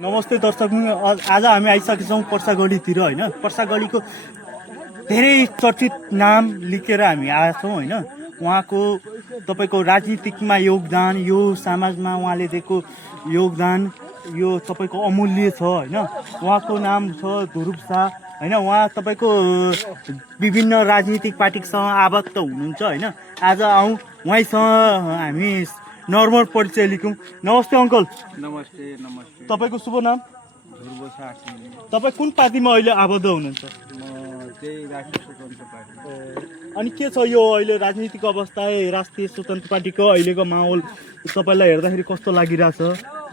नमस्ते दर्शक, आज हामी आइसकेछौँ पर्सागढीतिर होइन। पर्सागढीको धेरै चर्चित नाम लिखेर हामी आएछौँ होइन। उहाँको तपाईँको राजनीतिकमा योगदान, यो समाजमा उहाँले दिएको योगदान यो तपाईँको अमूल्य छ होइन। उहाँको नाम छ ध्रुव शाह होइन। उहाँ तपाईँको विभिन्न राजनीतिक पार्टीसँग आबद्ध हुनुहुन्छ होइन। आज आउँ उहाँसँग हामी नर्मल परिचय लिखौँ। नमस्ते अङ्कल। नमस्ते नमस्ते। तपाईँको शुभ नाम? ध्रुव शाह। तपाईँ कुन पार्टीमा अहिले आबद्ध हुनुहुन्छ? म चाहिँ राष्ट्रिय स्वतन्त्र पार्टी। अनि के छ यो अहिले राजनीतिक अवस्था, राष्ट्रिय स्वतन्त्र पार्टीको अहिलेको माहौल तपाईँलाई हेर्दाखेरि कस्तो लागिरहेछ?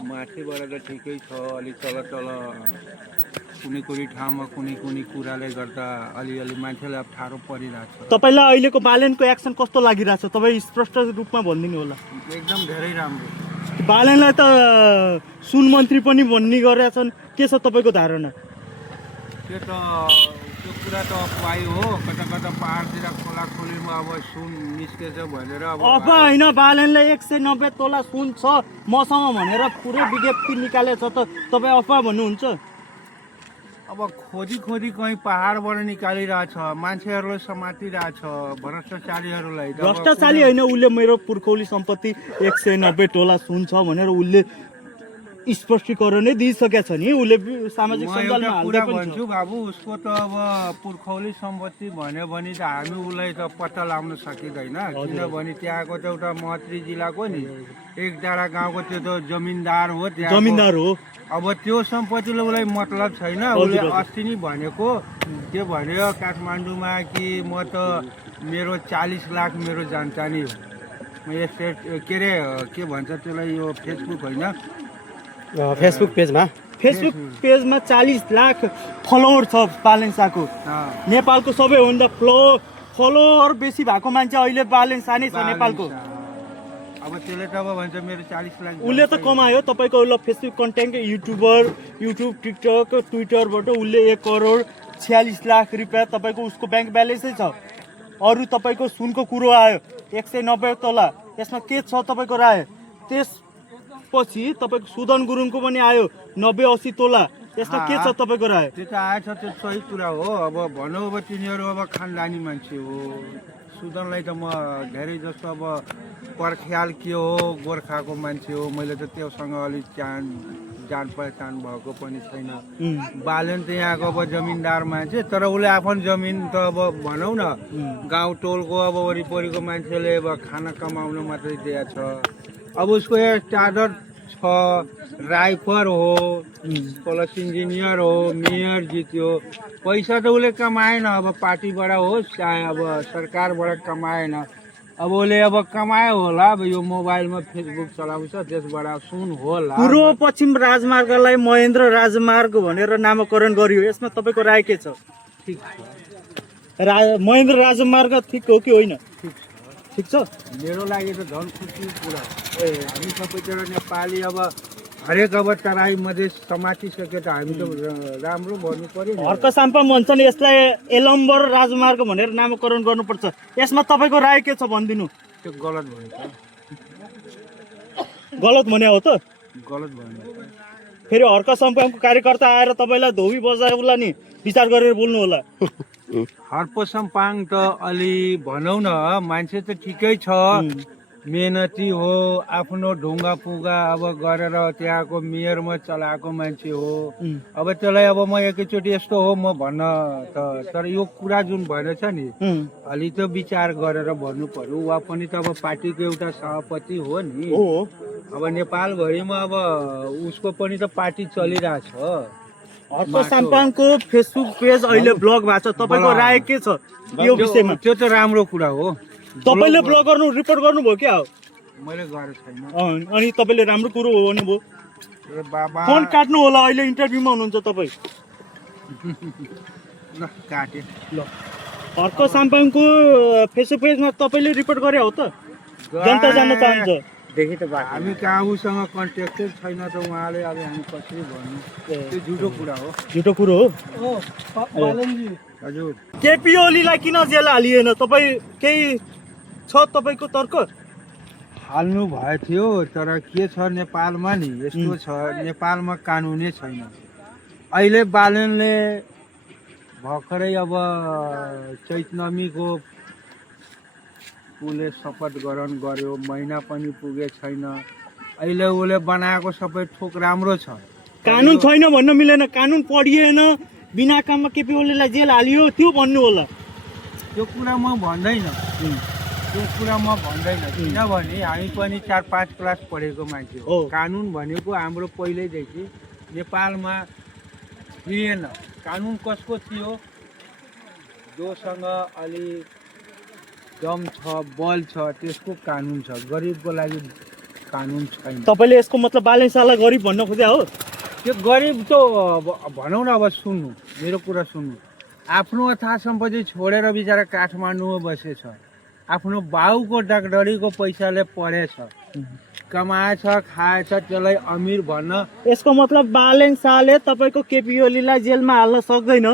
माथिबाट त ठिकै छ, अलि तल कुनै कुनै ठाउँमा कुनै कुराले गर्दा अलिअलि मान्छेलाई अप्ठ्यारो परिरहेछ। तपाईँलाई अहिलेको बालेनको एक्सन कस्तो लागिरहेछ? तपाईँ स्पष्ट रूपमा भनिदिनु होला। एकदम धेरै राम्रो। बालेनलाई त सुन मन्त्री पनि भन्ने गरेछन्, के छ तपाईँको धारणा? त्यो कुरा त अफवाई हो। कता कता पहाडतिर खोलाखोलीमा अब सुन निस्केछ भनेर अफवा होइन। बालेनले 190 तोला सुन छ मसँग भनेर पुरै विज्ञप्ति निकालेछ, त तपाईँ अफवा भन्नुहुन्छ? अब खोजी कहीँ पहाडबाट निकालिरहेछ, मान्छेहरूलाई समातिरहेछ, भ्रष्टाचारीहरूलाई। भ्रष्टाचारी होइन, उसले मेरो पुर्खौली सम्पत्ति 190 तोला सुन छ भनेर उसले स्पष्टीकरणै दिइसकेको छ नि। उसले सामाजिक सञ्जालमा हाल्दै पनि भन्छु बाबु, उसको त अब पुर्खौली सम्पत्ति भन्यो भने त हामी उसलाई त पत्ता लगाउन सकिँदैन। किनभने त्यहाँको त एउटा महत्री जिल्लाको नि एक डाँडा गाउँको त्यो त जमिनदार हो, जमिनदार हो। अब त्यो सम्पत्तिले उसलाई मतलब छैन। उसले अस्ति नै भनेको के भन्यो काठमाडौँमा कि म त मेरो 40 लाख मेरो जानकारी हो। म यस्तो के अरे के भन्छ त्यसलाई, यो फेसबुक होइन, फेसबुक पेजमा 40 लाख फलोवर छ बालेन शाहको। नेपालको सबैभन्दा फलोवर बेसी भएको मान्छे अहिले बालेन शाह नै छ नेपालको। अब त्यसले त अब भन्छ मेरो 40 लाख। उसले त कमायो तपाईँको फेसबुक कन्टेन्ट युट्युब, टिकटक, ट्विटरबाट उसले 1 करोड 46 लाख रुपियाँ तपाईँको उसको ब्याङ्क ब्यालेन्सै छ। अरू तपाईँको सुनको कुरो आयो 190 तोला, यसमा के छ तपाईँको राय? त्यसपछि तपाईँको सुदन गुरुङको पनि आयो 90-80 तोला, यसमा के छ तपाईँको राय? त्यो त आएछ, त्यो सही कुरा हो। अब भनौँ अब तिनीहरू अब खानदानी मान्छे हो। सुदनलाई त म धेरै जस्तो अब पर्ख्याल के हो, गोर्खाको मान्छे हो। मैले त त्योसँग अलिक जान पहिचान भएको पनि छैन। बालेन त यहाँको अब जमिनदार मान्छे, तर उसले आफ्नो जमिन त अब भनौँ न गाउँ टोलको अब वरिपरिको मान्छेले अब खाना कमाउन मात्रै दिएको छ। अब उसको स्टार्टर छ, राइफर हो, प्लस इन्जिनियर हो, मेयर जित्यो। पैसा त उसले कमाएन, अब पार्टीबाट होस् चाहे अब सरकारबाट कमाएन। अब उसले अब कमायो होला। अब यो मोबाइलमा फेसबुक चलाउँछ, त्यसबाट सुन होला। पूर्व पश्चिम राजमार्गलाई महेन्द्र राजमार्ग भनेर नामाकरण गरियो, यसमा तपाईँको राय के छ? ठिक छ। महेन्द्र राजमार्ग ठिक हो कि होइन? ठिक छ। मेरो लागि त झन् खुसीको कुरा हो। हामी सबैजना नेपाली अब हरेक अब तराई मधेस समातिसके त हामी त राम्रो भन्नु पर्यो। हर्क साम्पा भन्छन् यसलाई एलम्बर राजमार्ग भनेर नामाकरण गर्नुपर्छ, यसमा तपाईँको राय के छ भनिदिनु? त्यो गलत भयो त। गलत भने हो त? गलत भयो। फेरि हर्क साम्पाको कार्यकर्ता आएर तपाईँलाई धोबी बजाउला नि, विचार गरेर बोल्नु होला। हर्पसम्पाङ त अलि भनौँ न मान्छे त ठिकै छ, मेहनती हो, आफ्नो ढुङ्गा पुगा अब गरेर त्यहाँको मेयरमा चलाएको मान्छे हो। अब त्यसलाई अब म एकैचोटि यस्तो हो म भन्न त, तर यो कुरा जुन भएछ नि अलि त विचार गरेर भन्नु पर्यो। उहाँ पनि त अब पार्टीको एउटा सभापति हो नि। अब नेपालभरिमा अब उसको पनि त पार्टी चलिरहेछ। हर्क साम्पाङको फेसबुक पेज अहिले ब्लक भएको छ, तपाईँको राय के छ यो विषयमा? त्यो त राम्रो कुरा हो। तपाईँले ब्लग गर्नु रिपोर्ट गर्नुभयो क्या? मैले गरेको छैन। अनि तपाईँले राम्रो कुरो हो भन्नुभयो। बाबा फोन काट्नु होला, अहिले इन्टरभ्यूमा हुनुहुन्छ तपाईँ। ल काटे ल, हर्क साम्पाङको फेसबुक पेजमा तपाईँले रिपोर्ट गरे हो त? जनता जान्न चाहन्छ। हामी कहाँ उसँग कन्ट्याक्टै छैन त उहाँले अब हामी कसरी भन्नु? त्यो झुटो कुरा हो। झुटो कुरो हो। हजुर, केपी ओलीलाई किन जेल हालिएन? तपाईँ केही छ तपाईँको तर्क? हाल्नु भयो थियो तर के छ नेपालमा नि यस्तो छ नेपालमा कानुनै छैन अहिले बालनले भर्खरै अब चैत नमीको उसले शपथ ग्रहण गर्यो महिना पनि पुगे छैन अहिले उसले बनाएको सबै थोक राम्रो छ कानुन छैन भन्न मिलेन कानुन पढिएन बिना काममा केपी ओलीलाई जेल हालियो त्यो भन्नु होला त्यो कुरा म भन्दैन किनभने हामी पनि 4-5 क्लास पढेको मान्छे हो कानुन भनेको हाम्रो पहिल्यैदेखि नेपालमा थिएन कानुन कसको थियो जोसँग अलि दम छ बल छ त्यसको कानुन छ गरिबको लागि कानुन छैन तपाईँले यसको मतलब बालेन शाहलाई गरिब भन्न खोजे हो त्यो गरिब त भनौँ न अब सुन्नु मेरो कुरा सुन्नु आफ्नो अथाह सम्पत्ति छोडेर बिचरा काठमाडौँमा बसेछ आफ्नो बाउको डाक्टरीको पैसाले पढेछ कमाएछ खाएछ त्यसलाई अमिर भन्न यसको मतलब बालेन शाहले तपाईँको केपी ओलीलाई जेलमा हाल्न सक्दैन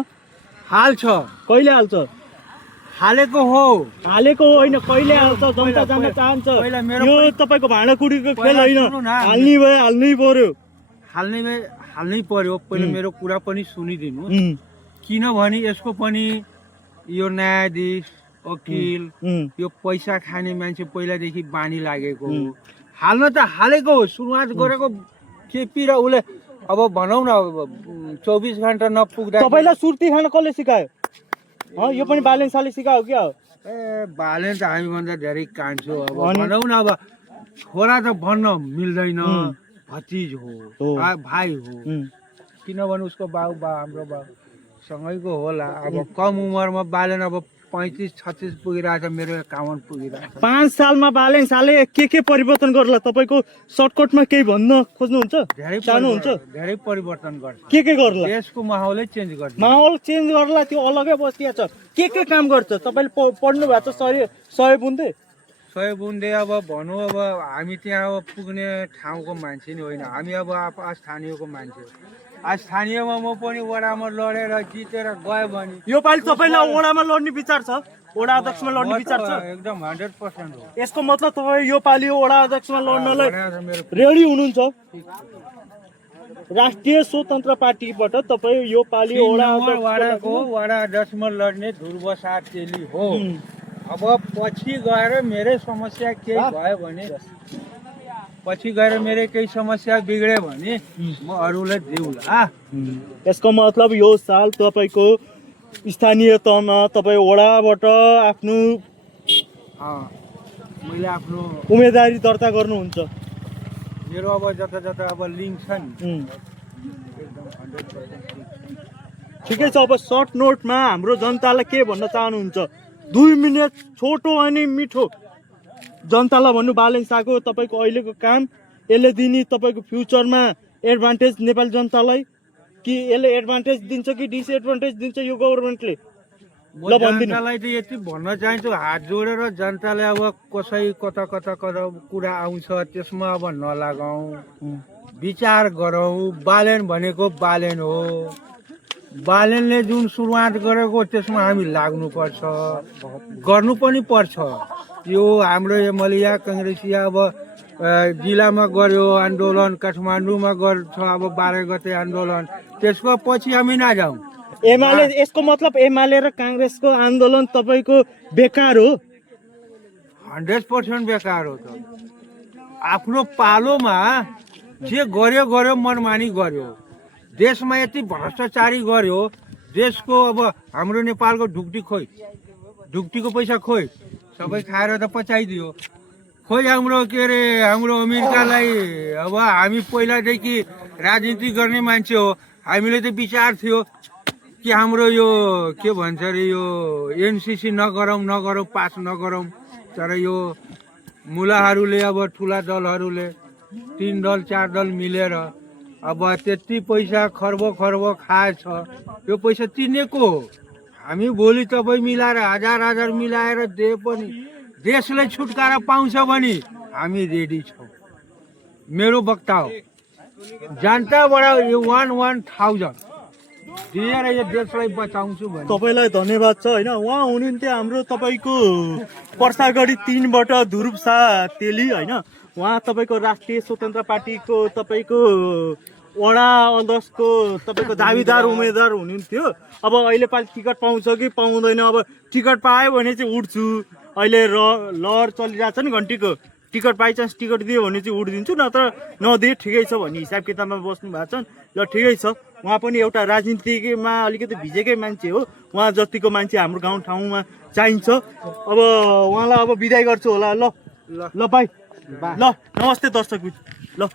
हाल्छ कहिले हाल्छ हालेको हो हालेको होइन कहिले हाल्छ जनता जान्न चाहन्छ यो तपाईँको भाँडाकुँडीको खेल होइन हाल्ने भए हाल्नै पर्यो हाल्नै पर्यो पहिला मेरो कुरा पनि सुनिदिनु किनभने यसको पनि यो न्यायाधीश वकिल यो पैसा खाने मान्छे पहिलादेखि बानी लागेको हो हाल्न त हालेको हो सुरुवात गरेको केपी र उसले अब भनौँ न 24 घन्टा नपुग्दा तपाईँलाई सुर्ती खान कसले सिकायो यो पनि बालेन शाहले सिकायो क्या हो ए बालेन त हामीभन्दा धेरै कान्छो अब भनौँ न अब छोरा त भन्न मिल्दैन भतिज हो भाइ हो किनभने उसको बाउ हाम्रो बाउ सँगैको होला अब कम उमेरमा बालेन अब 35-36 पुगिरहेछ मेरो 51 पुगिरहेछ 5 सालमा बालेन शाहले के परिवर्तन गर्ला तपाईँको सर्टकटमा केही भन्न खोज्नुहुन्छ चाहनुहुन्छ धेरै परिवर्तन गर्छ के गर्ला देशको माहौलै चेन्ज गर्छ माहौल चेन्ज गर्ला त्यो अलगै बस्तिया छ के काम गर्छ तपाईँले पढ्नु भएको छ 100 बुन्दे 100 बुन्दे अब भनौँ अब हामी त्यहाँ अब पुग्ने ठाउँको मान्छे नि होइन हामी अब स्थानीयको मान्छे हो स्थानीयमा म पनि वडामा लडेर जितेर गयो भने यो पालि तपाईँलाई वडामा लड्ने विचार छ वडा अध्यक्षमा लड्ने विचार छ एकदम 100% हो यसको मतलब तपाईँ यो पालि वडा अध्यक्षमा लड्नलाई रेडी हुनुहुन्छ राष्ट्रिय स्वतन्त्र पार्टीबाट तपाईँ यो पालि वडा अध्यक्षमा लड्ने ध्रुव साथ चेली हो अब पछि गएर मेरै समस्या केही भयो भने पछि गएर मेरो केही समस्या बिग्ड्यो भने म अरूलाई दिउँला यसको मतलब यो साल तपाईँको स्थानीय तहमा तपाईँ वडाबाट आफ्नो मैले आफ्नो उम्मेदवारी दर्ता गर्नुहुन्छ मेरो अब जता अब लिङ्क छ नि एकदम 100% ठिकै छ अब सर्ट नोटमा हाम्रो जनतालाई के भन्न चाहनुहुन्छ 2 मिनट छोटो अनि मिठो जनतालाई भन्नु बालेन शाहको तपाईँको अहिलेको काम यसले दिने तपाईँको फ्युचरमा एडभान्टेज नेपाली जनतालाई कि यसले एडभान्टेज दिन्छ कि डिसएडभान्टेज दिन्छ यो गभर्मेन्टले जनतालाई त यति भन्न चाहन्छु हात जोडेर जनताले अब कसै कता कुरा आउँछ त्यसमा अब नलागौँ विचार गरौँ बालेन भनेको बालेन हो बालेनले जुन सुरुवात गरेको त्यसमा हामी लाग्नुपर्छ गर्नु पनि पर्छ यो हाम्रो मलिया काङ्ग्रेसिया अब जिल्लामा गर्यो आन्दोलन काठमाडौँमा गर्छ अब 12 गते आन्दोलन त्यसको पछि हामी नजाउँ एमाले यसको मतलब एमाले र काङ्ग्रेसको आन्दोलन तपाईँको बेकार हो 100% बेकार हो त आफ्नो पालोमा जे गर्यो मनमानी गर्यो देशमा यति भ्रष्टाचारी गर्यो देशको अब हाम्रो नेपालको ढुक्टीको पैसा खोइ सबै खाएर त पचाइदियो खोइ हाम्रो के अरे हाम्रो अमेरिकालाई अब हामी पहिलादेखि राजनीति गर्ने मान्छे हो हामीले त विचार थियो कि हाम्रो यो के भन्छ अरे यो एनसीसी नगरौँ पास नगरौँ तर यो मुलाहरूले अब ठुला दलहरूले 3 दल 4 दल मिलेर अब त्यति पैसा खर्ब खाएछ यो पैसा तिर्नेको हो हामी भोलि तपाईँ मिलाएर हजार मिलाएर दे पनि देशलाई छुटकारा पाउँछ भने हामी रेडी छौँ मेरो वक्ता हो जनताबाट यो 1,000 दिएर यो देशलाई बचाउँछु भने तपाईँलाई धन्यवाद छ होइन। उहाँ हुनुहुन्थ्यो हाम्रो तपाईँको पर्सागढी 3 बाट ध्रुव शाह तेली होइन। उहाँ तपाईँको राष्ट्रिय स्वतन्त्र पार्टीको तपाईँको वडा अध्यक्षको तपाईँको दावेदार उम्मेदवार हुनुहुन्थ्यो। अब अहिले पालि टिकट पाउँछ कि पाउँदैन, अब टिकट पायो भने चाहिँ उठ्छु। अहिले लहर चलिरहेको छ नि घन्टीको, टिकट बाइचान्स टिकट दियो भने चाहिँ उठिदिन्छु, नत्र नदिए ठिकै छ भन्ने हिसाब किताबमा बस्नु भएको छ। ल ठिकै छ, उहाँ पनि एउटा राजनीतिमा अलिकति भिजेकै मान्छे हो। उहाँ जतिको मान्छे हाम्रो गाउँठाउँमा चाहिन्छ। अब उहाँलाई अब बिदाई गर्छु होला। ल ल बाई, ल नमस्ते दर्शक, ल।